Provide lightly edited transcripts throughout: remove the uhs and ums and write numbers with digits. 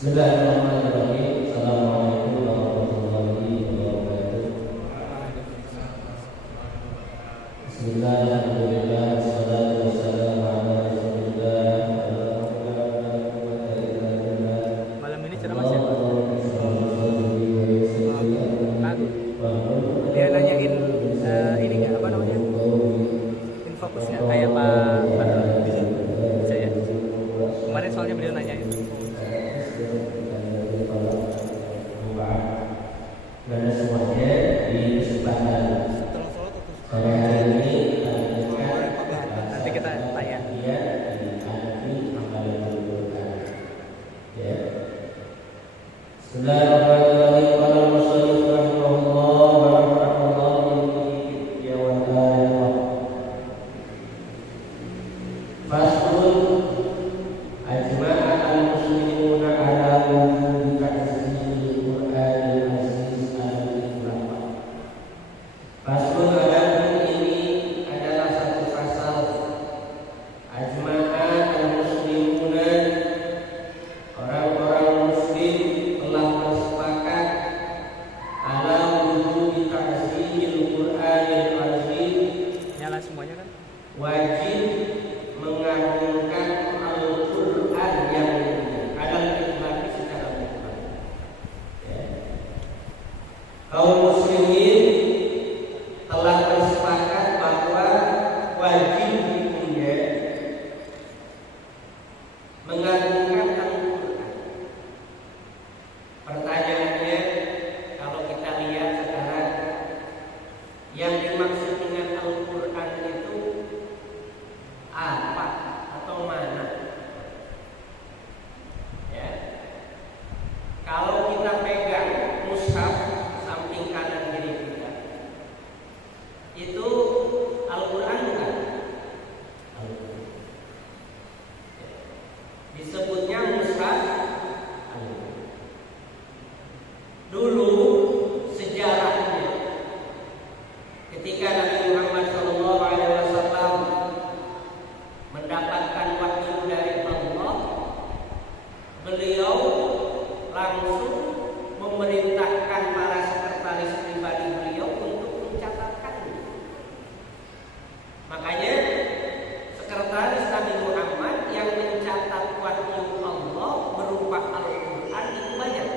Bismillahirrahmanirrahim. Assalamualaikum warahmatullahi wabarakatuh. Bismillahirrahmanirrahim. Wassalatu wassalamu ala Rasulillah. Malam ini ceramah siapa? Dia nanyain ini nggak apa namanya? Infokus nggak kayak Pak Badrun? Bisa ya? Kemarin soalnya beliau nanyain. Dan semuanya di kesempatan sore hari ini Nanti kita tanya. dia dihadapi amal yang dilakukan. Ya. Bismillahirrahmanirrahim. Qala al-musannif rahimahullah wa rahmatullah ya wa ta'ala. Faslun ajma'a al-muslimuna ala wujubi ta'zimil Qur'anil aziz al-Ibrahim. Faslun adapun ini adalah satu pasal. Ajma'a al-muslimuna, orang-orang muslim telah bersepakat ala wujubi ta'zimil Qur'anil aziz, Nyala semuanya kan? wajib mengagungkan Al-Quran yang mulia. Adalah dikembali secara mutlak. Ya. Kaum muslimin telah bersepakat bahwa wajib hukumnya mengagungkan Al-Quran. Pertanyaannya, kalau kita lihat sekarang, yang dimaksud dengan Al-Quran itu apa atau mana? Ya. Kalau kita pegang mushaf samping kanan kiri kita, itu Al-Quran bukan? Al-Quran. Ya. Disebutnya mushaf Al-Quran. Dulu sejarahnya, ketika Nabi Muhammad SAW mendapatkan wahyu dari Allah, beliau langsung memerintahkan para sekretaris pribadi beliau untuk mencatatkannya. Makanya sekretaris Nabi Muhammad yang mencatat wahyu Allah berupa Al-Quran itu banyak.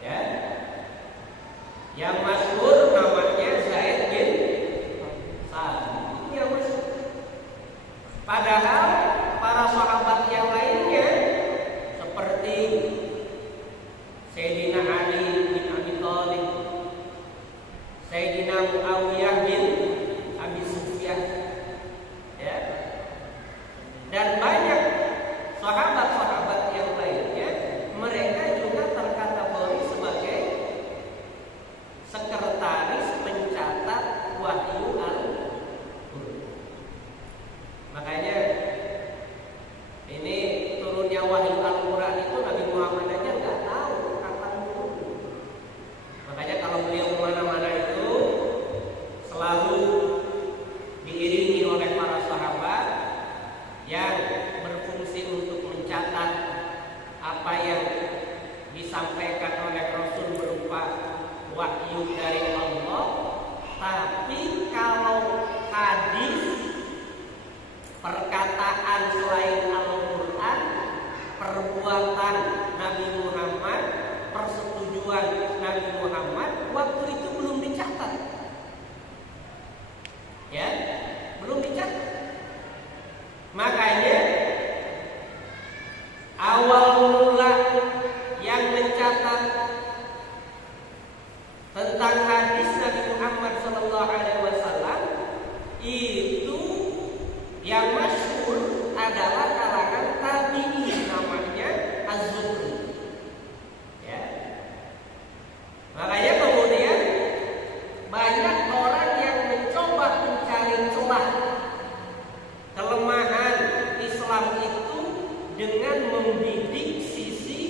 Ya, yang masyhur namanya Zaid bin Sabit. Itu yang masyhur. Padahal para sahabat yang lainnya seperti Sayyidina Ali bin Abi Thalib, Sayyidina Muawiyah bin Abi Sufyan, ya, dan banyak sahabat-sahabat yang lainnya, mereka juga terkategori sebagai sekretaris pencatat wahyu Al-Quran. Makanya ini turunnya wahyu Al-Quran itu Nabi Muhammad aja nggak tahu kapan turun. Makanya kalau beliau kemana-mana itu selalu diiringi oleh para sahabat yang berfungsi untuk mencatat apa yang disampaikan oleh Rasul berupa wahyu dari Allah. Tapi kalau hadis, perkataan selain Al-Quran, perbuatan Nabi Muhammad, persetujuan Nabi Muhammad, waktu itu belum dicatat. Ya, belum dicatat. Makanya awal mula yang mencatat tentang hadis Nabi Muhammad SAW itu yang masyhur adalah kalangan tabi'in, namanya Az-Zuhri. Ya. Makanya kemudian banyak orang yang mencoba mencari celah kelemahan Islam itu dengan membidik sisi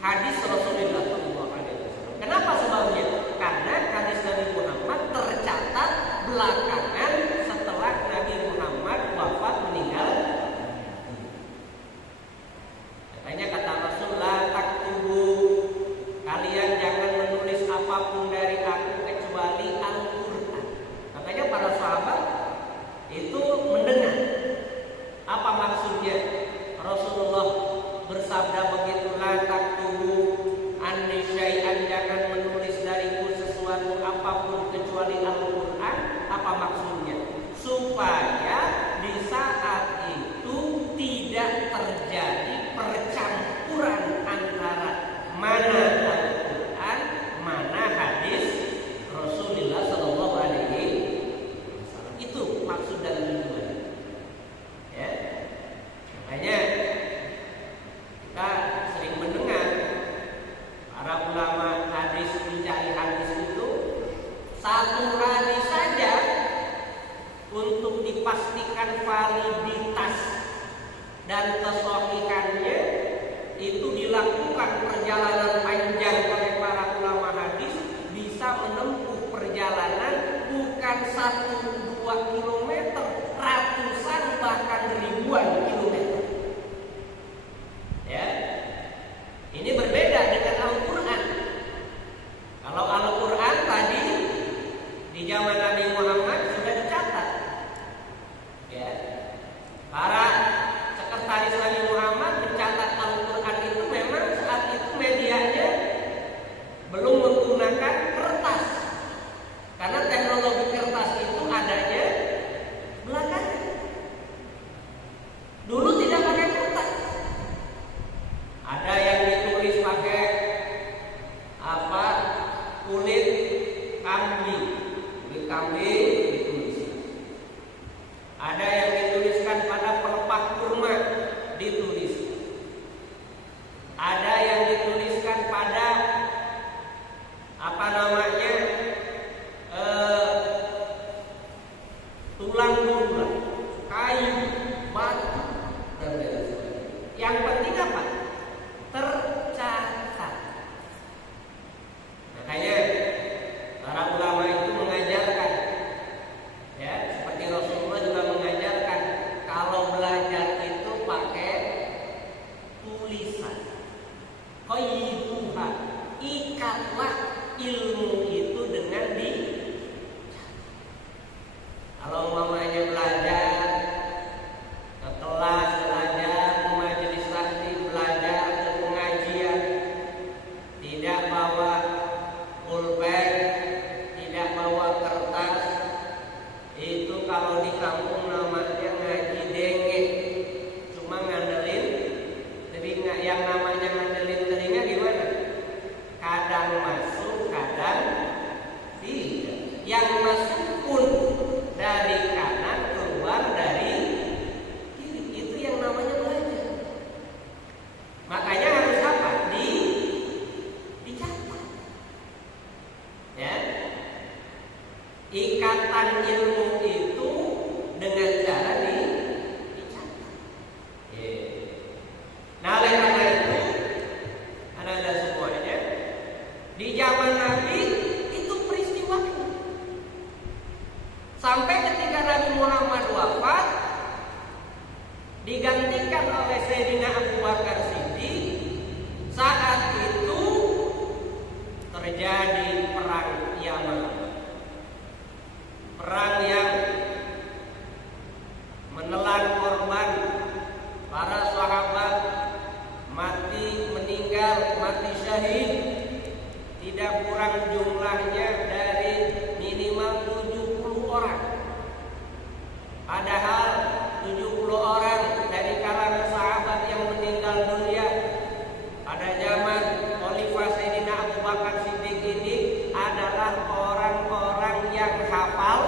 hadis Rasulullah SAW. Kenapa sebabnya? Karena hadis Nabi Muhammad tercatat belakangan setelah Nabi Muhammad wafat meninggal. Makanya kata itu dilakukan perjalanan panjang oleh para ulama hadis, bisa menempuh perjalanan bukan 1-2 kilometer, ratusan bahkan ribuan kilometer. Ya, ini berbeda dengan Al-Quran. Kalau Al-Quran tadi di zaman Nabi Muhammad sudah dicatat. Ya, para sekretaris Nabi Muhammad mencatat Al-Quran itu memang saat itu medianya belum menggunakan kertas, karena teknologi kertas itu adanya belakangan. Dulu tidak pakai kertas. Ada yang ditulis pakai apa? Kulit kambing. Kulit kambing ditulis. Ada yang dituliskan pada pelepah kurma, ditulis. Ada yang dituliskan pada apa namanya? Tulang belulang, kayu, batu, dan lain-lain. Yang penting apa? Tercatat. Makanya para ulama itu mengajarkan, ya, seperti Rasulullah juga mengajarkan, kalau belajar itu pakai tulisan. Qayyiduha, ikatlah ilmu itu dengan kalau mamanya belajar ke kelas, belajar ke majelis taklim, belajar ke pengajian, tidak bawa pulpen, tidak bawa kertas, itu kalau di kampung namanya ngaji denge, cuma ngandelin telinga. Yang namanya ngandelin telinga gimana? Kadang masuk, kadang tidak. Yang masuk pun dari kanan, keluar dari kiri. Itu yang namanya belajar. Makanya harus apa? Dicatat. Ya. Ikatan ilmu itu dengan cara dicatat. Ya. Nah, oleh karena itu, anak-anak semuanya, di zaman Nabi itu peristiwanya. Sampai ketika Nabi Muhammad wafat, digantikan oleh Sayyidina Abu Bakar Siddiq. Saat itu terjadi perang Yamamah, perang yang menelan korban. Para sahabat mati, meninggal, mati syahid, tidak kurang jumlahnya dari minimal 70 orang. Padahal 70 orang dari kalangan sahabat yang meninggal dunia pada zaman Khalifah Sayyidina Abu Bakar Siddiq ini adalah orang-orang yang hafal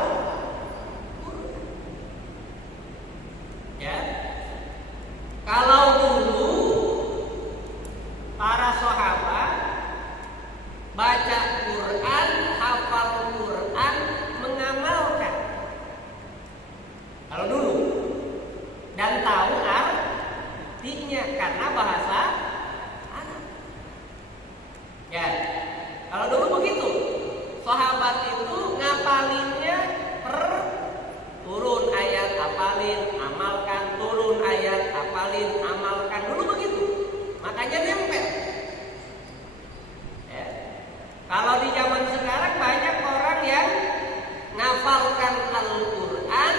Quran. Ya. Kalau dulu para sahabat baca Quran, hafal Quran, mengamalkan. Kalau dulu, dan tahu artinya karena bahasa Arab. Ya, kalau dulu begitu. Sahabat itu ngapalinnya per turun ayat hafalin, amalkan, turun ayat hafalin, amalkan. Dulu begitu. Makanya nempel. Ya. Kalau di zaman sekarang banyak orang yang ngafalkan Al-Quran,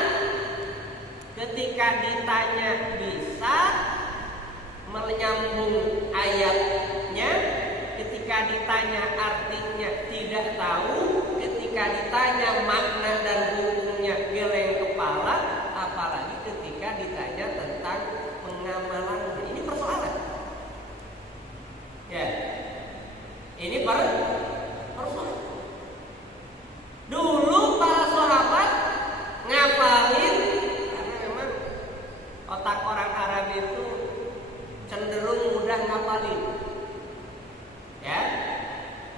ketika ditanya bisa menyambung ayatnya, ketika ditanya artinya tidak tahu, ketika ditanya makna dan hukumnya geleng kepala, apalagi ketika ditanya tentang pengamalan. Ini persoalan. Ya, ini persoalan. Dulu para sahabat ngapalin karena memang otak orang Arab itu cenderung mudah ngapalin. Ya.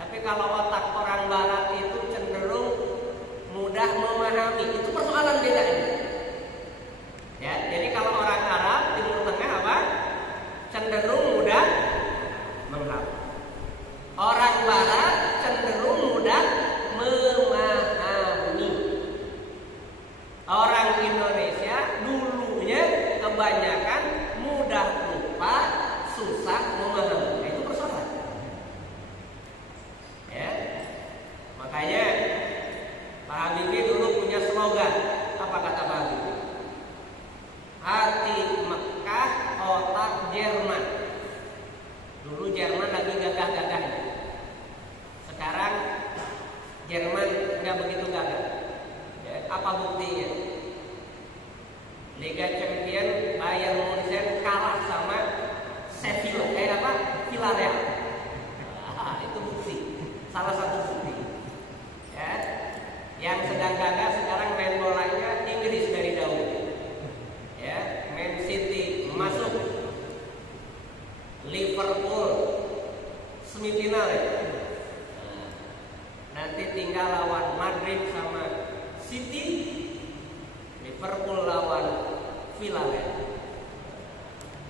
Tapi kalau otak orang Barat itu cenderung mudah memahami. Itu persoalan bedanya. Ya, jadi kalau orang Arab Timur Tengah apa? Cenderung mudah kebanyakan mudah lupa, susah memahami. Nah, itu persoalan. Ya. Makanya Pak Habibie dulu punya slogan. Apa kata Pak Habibie? Hati Mekah, otak Jerman. Dulu Jerman lagi gagah-gagahnya. Sekarang Jerman nggak begitu gagah. Ya, apa buktinya? Liga Champion Bayern Munchen kalah sama Sevilla, Villarreal. Itu bukti. Salah satu bukti. Ya. Yang sedang gagah sekarang main bolanya Inggris dari dahulu. Ya, Man City masuk, Liverpool semifinal ya. Nanti tinggal lawan Madrid sama City, Liverpool lawan Villarreal.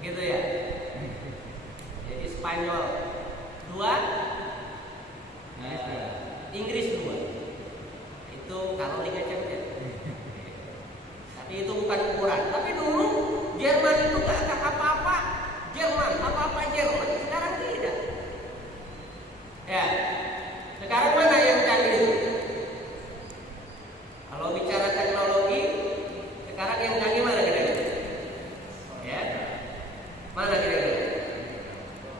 Gitu ya. Jadi Spanyol 2, Inggris 2. Itu kalau Liga Champions. Tapi itu bukan ukuran. Tapi dulu Jerman itu gak ada apa-apa Jerman, apa-apa Jerman. Sekarang tidak. Ya. Sekarang mana yang canggih? Kalau bicara teknologi, sekarang yang canggih mana kira-kira? Ya. Mana kira-kira?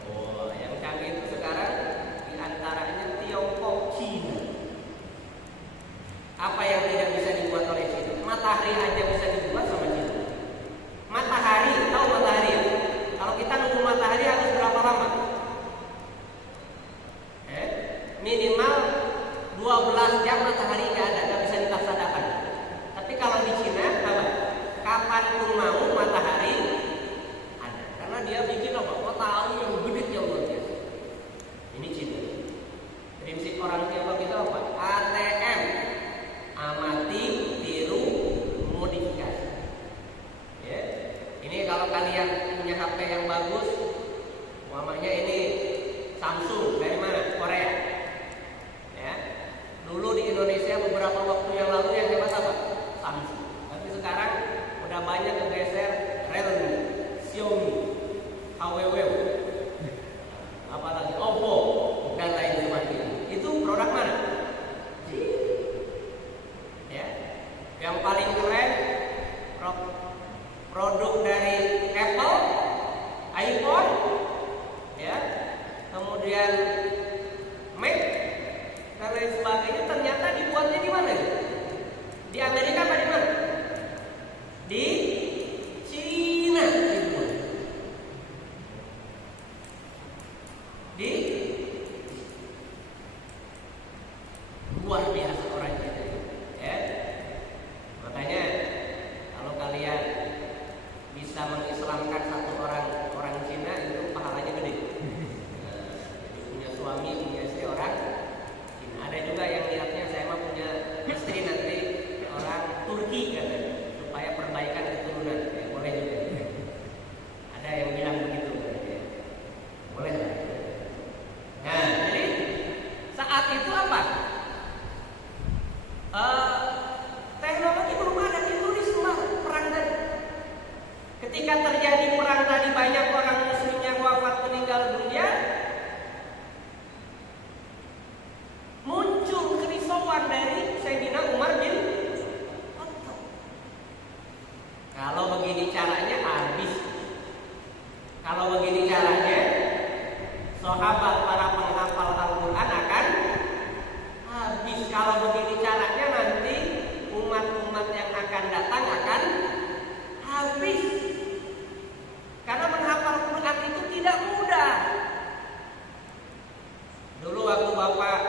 Oh, yang canggih itu sekarang diantaranya Tiongkok, Cina. Apa yang tidak bisa dibuat oleh Cina? Matahari aja bisa dibuat sama Cina. Matahari, tahu matahari ya? Kalau kita nunggu matahari harus berapa lama? Minimal 12 jam matahari nggak ada, nggak bisa dilaksanakan. Tapi kalau di Cina, apa? Kapan pun mau matahari ada. Karena dia bikin apa? Matahari yang gede yang luar biasa. Ini Cina. Prinsip orang Tiongkok itu apa? ATM, amati, tiru, modifikasi. Ya. Ini kalau kalian punya HP yang bagus, umpamanya ini Samsung dari mana? Korea. Ya. Dulu di Indonesia beberapa waktu yang lalu yang hebat apa? Samsung. Tapi sekarang udah banyak kegeser Realme, Xiaomi, HWW, apalagi Oppo dan lain sebagainya. Itu produk mana? Ya. Yang paling keren produk dari Apple, iPhone, ya. Kemudian Mac dan lain sebagainya ternyata dibuatnya di mana? Di Amerika apa di mana? Di Cina dibuat. Di luar biasa orang Cina. Ya. Makanya kalau kalian bisa mengislamkan satu orang Cina itu pahalanya gede. Suami punya istri orang Cina. Ada juga yang lihatnya saya mah punya istri nanti orang Turki katanya, supaya perbaikan keturunan. Ya, boleh juga. Ada yang bilang begitu. Ya. Boleh lah. Nah, jadi saat itu apa? Teknologi belum ada, ditulislah perang tadi. Ketika terjadi perang tadi, banyak orang muslim yang wafat meninggal dunia. Muncul kerisauan dari Sayyidina Umar bin Khattab. Kalau begini caranya habis. Kalau begini caranya sahabat para penghafal Al-Quran akan habis. Kalau begini caranya nanti umat-umat yang akan datang akan habis. Karena menghafal Quran itu tidak mudah. Dulu waktu Bapak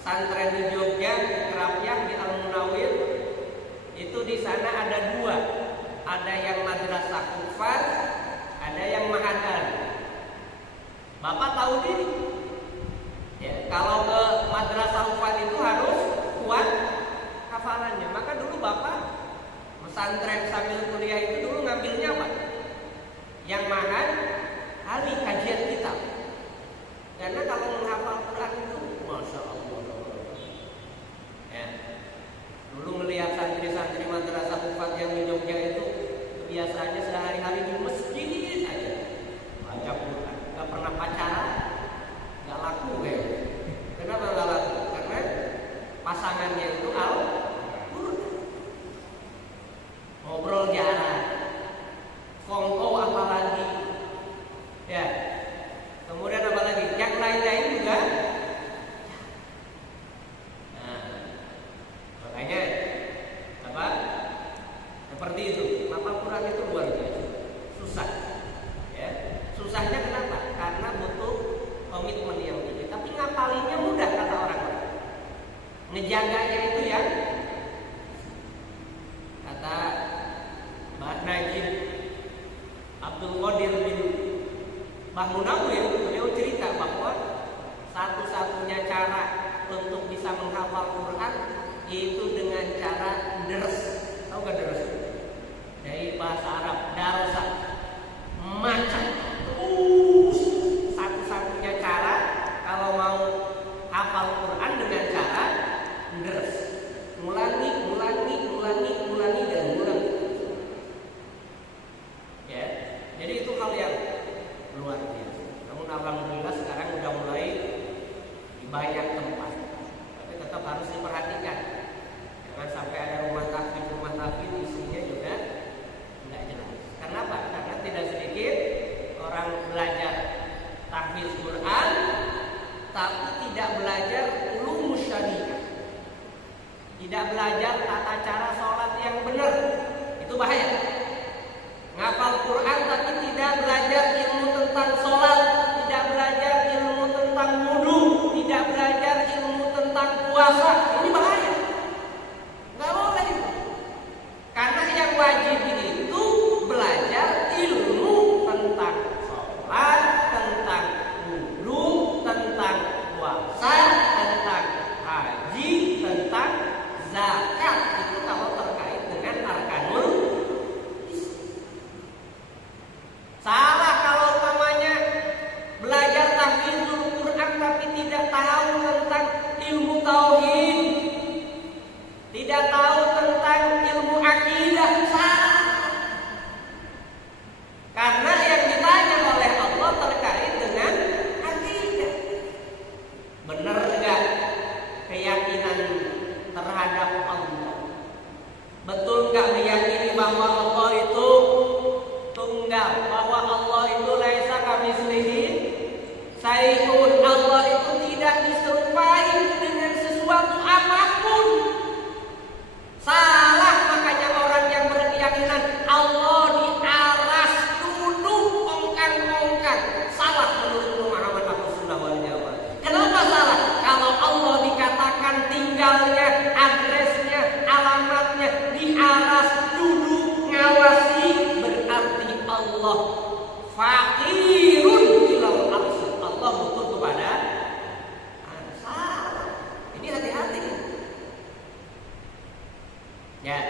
pesantren di Jogja, di Kerapiak, di Al-Munawir, itu di sana ada 2. Ada yang madrasah Hufaz, ada yang Mahadal. Bapak tahu diri. Ya, kalau ke madrasah Hufaz itu harus kuat hafalannya. Maka dulu Bapak pesantren sambil kuliah itu dulu ngambilnya apa? Yang mahal, ahli kajian kitab. Karena kalau menghafal Quran itu, masya Allah. Ya. Dulu melihat santri-santri madrasah Hufaz yang di Jogja itu biasanya sehari-hari di masjid aja baca Quran, nggak pernah pacaran, nggak laku kayak. Kenapa nggak laku? Karena pasangannya itu Al-Quran. Ngobrol jarang, kongko apalagi, ya. Kemudian apa lagi? Yang lain-lain juga. Nah, makanya apa? Seperti itu. Hafal Quran itu luar biasa. Susah. Ya. Susahnya kenapa? Karena butuh komitmen yang tinggi. Tapi ngapalinnya mudah kata orang-orang. Ngejaganya itu ya. Kata Mbah Najib Abdul Qadir bin Mbah Munawwir, beliau cerita bahwa satu-satunya cara untuk bisa menghafal Quran yaitu dengan cara deres. Tahu gak deres? Dari bahasa Arab, darasa, macam. Satu-satunya cara kalau mau hafal Quran dengan cara deres. Ulangi dan ulangi. Ya, jadi itu hal yang luar biasa. Namun alhamdulillah sekarang udah mulai di banyak tempat. Tapi tetap harus diperhatikan. Jangan sampai ada rumah tahfidz isinya juga nggak jelas. Kenapa? Karena tidak sedikit orang belajar tahfidz Quran tapi tidak belajar ulumus syariah. Tidak belajar tata cara sholat yang benar. Itu bahaya. Ngapal Quran tapi tidak belajar ilmu tentang sholat, tidak belajar ilmu tentang wudu, tidak belajar ilmu tentang puasa. Ini bahaya. Nggak boleh itu. Karena yang wajib itu belajar ilmu tentang sholat, tentang wudu, tentang puasa, tentang haji, tentang zakat. Itu kalau terkait dengan arkanul. Salah kalau umpamanya belajar tahfidzul Quran tapi tidak tahu tentang ilmu tauhid, tidak tahu tentang ilmu akidah. Salah. Karena yang ditanya oleh Allah terkait dengan akidah. Benar enggak keyakinan terhadap Allah? Betul enggak meyakini bahwa Allah itu tunggal, bahwa Allah itu laisa kamitslihi syai'un, Allah itu tidak diserupai dengan sesuatu apapun. Salah makanya orang yang berkeyakinan Allah di aras duduk ongkang-ongkang. Salah menurut pemahaman Ahlussunnah wal Jamaah. Kenapa salah? Kalau Allah dikatakan tinggalnya, adresnya, alamatnya di aras duduk ngawasi, berarti Allah faqirun ilal arsy. Allah butuh kepada salah. Ini hati-hati. Ya.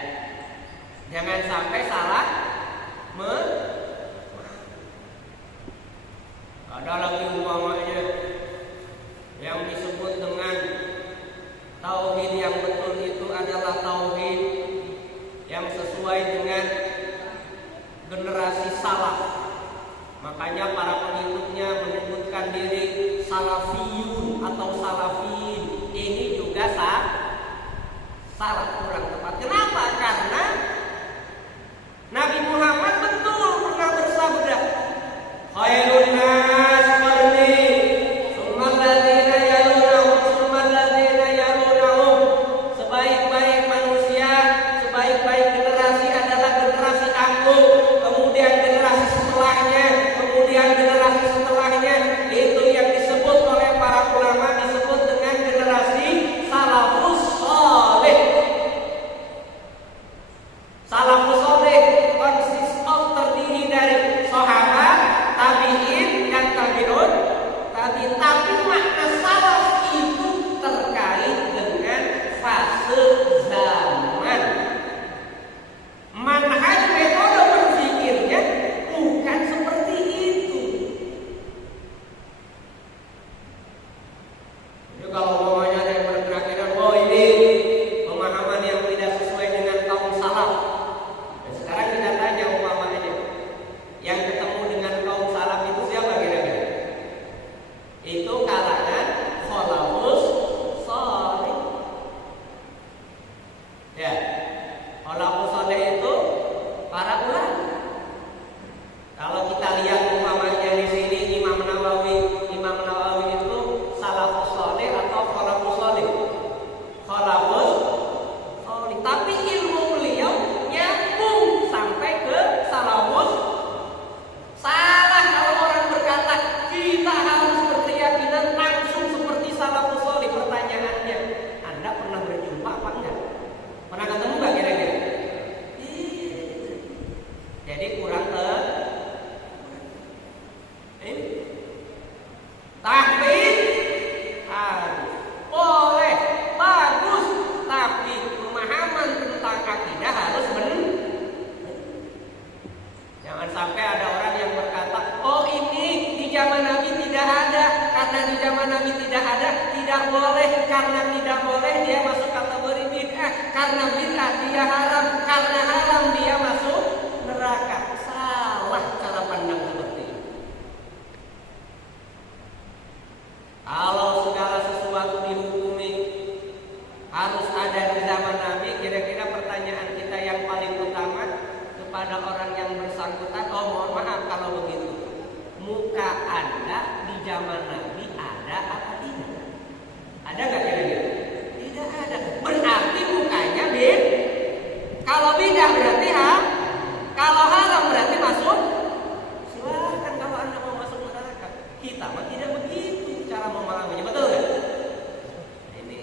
Jangan sampai salah ada lagi umpamanya yang disebut dengan tauhid yang betul itu adalah tauhid yang sesuai dengan generasi salaf. Makanya para pengikutnya menyebutkan diri salafiyun atau salafiyin. Ini juga salah, kurang tepat. Kenapa? Karena Nabi Muhammad betul pernah bersabda, khairun nas qarni, tsumma alladziina yalunahum, tsumma alladziina yalunahum. Sebaik-baik manusia, sebaik-baik generasi adalah generasi aku, kemudian generasi setelahnya, kemudian generasi setelahnya. Itu yang disebut oleh para ulama disebut dengan generasi salafus saleh. Jangan sampai ada orang yang berkata, oh ini di zaman Nabi tidak ada. Karena di zaman Nabi tidak ada, tidak boleh. Karena tidak boleh dia masuk kategori bid'ah. Karena bid'ah dia haram. Karena haram dia masuk neraka. Salah cara pandang seperti itu. Kalau segala sesuatu dihukumi harus ada di zaman Nabi, kira-kira pertanyaan kita yang paling utama kepada orang yang bersangkutan, oh mohon maaf kalau begitu, muka Anda di zaman Nabi ada apa tidak? Ada nggak kira-kira? Tidak ada. Berarti mukanya bid. Kalau bid'ah berarti kalau haram berarti masuk. Silakan kalau Anda mau masuk neraka. Kita mah tidak begitu cara memahaminya, betul nggak? Ini.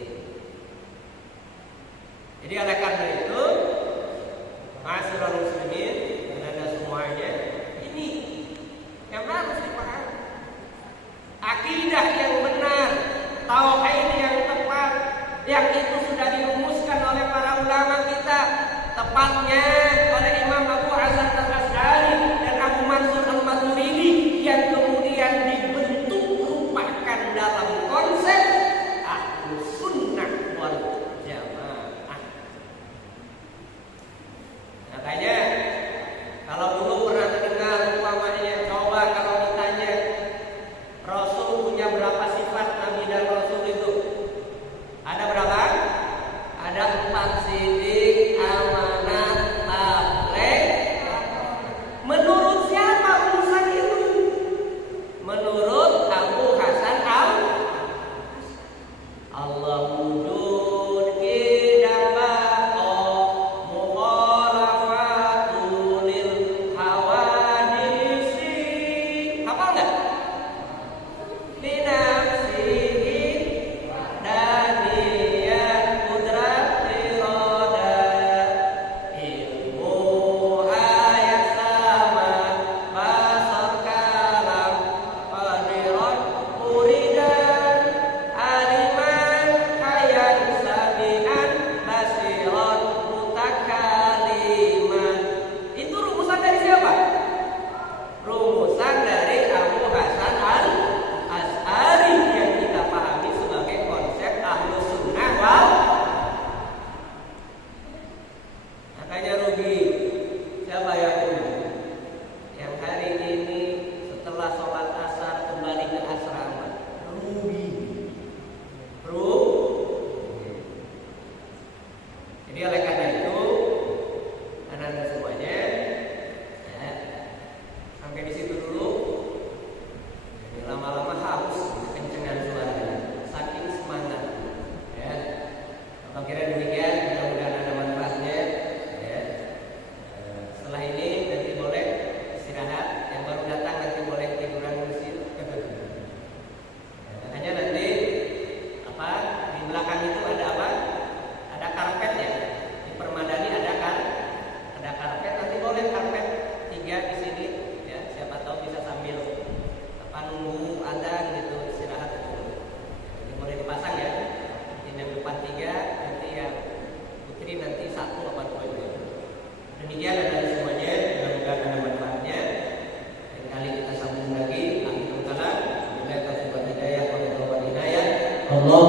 Jadi oleh karena itu, ma'asyiral muslimin dan Anda semuanya, ini yang harus dipahami. Akidah yang benar, tauhid yang tepat, yang itu sudah dirumuskan oleh para ulama kita, tepatnya oleh Imam Abu Hasan Al-Asy'ari dan Abu Mansur Al-Maturidi, yang kemudian dibentuk rupakan dalam konsep Ahlus Sunnah wal Jamaah. Makanya kalau dulu pernah terdengar umpamanya, coba kalau ditanya Rasul punya berapa sifat, Nabi dan Rasul itu ada berapa? Ada 4: sidik, amanah, tabligh. Menurut siapa rumusan itu? Menurut Abu Hasan Allah wujud idamako mukhalafatul hawadisi. Hafal nggak? Binafsihi daniyat kudrat iroda ilmu ayat sama basar kalam qadiran muridan aliman hayan sabian basiran mutakaliman. Itu rumusan dari siapa? Rumusan dari Abu Hasan Al-Asy'ari yang kita pahami sebagai konsep Ahlus Sunnah wal. Makanya rugi siapa yang rugi? Yang hari ini setelah sholat asar kembali ke asrama, rugi. Jadi oleh karena itu, anak-anak semuanya, ya, sampai di situ dulu. Jadi lama-lama haus kencengan suaranya, saking semangat. Ya, apa kira demikian? Mudah-mudahan ada manfaatnya. Ya. Setelah ini nanti boleh istirahat. Yang baru datang nanti boleh tiduran di situ. Makanya nanti apa di belakang itu ada apa? Ada karpet ya. Di Permadani ada karpet. Nanti boleh karpet 3 di sini. Ya, siapa tahu bisa sambil apa nunggu adzan gitu istirahat. Jadi boleh dipasang ya. Ini yang depan 3, nanti yang putri nanti 1 apa 2. Demikian ada semuanya. Mudah-mudahan ada manfaatnya. Lain kali kita sambung lagi. Alhamdulillah. Bila taufiq wal hidayah wa ridha wal inayah. Allah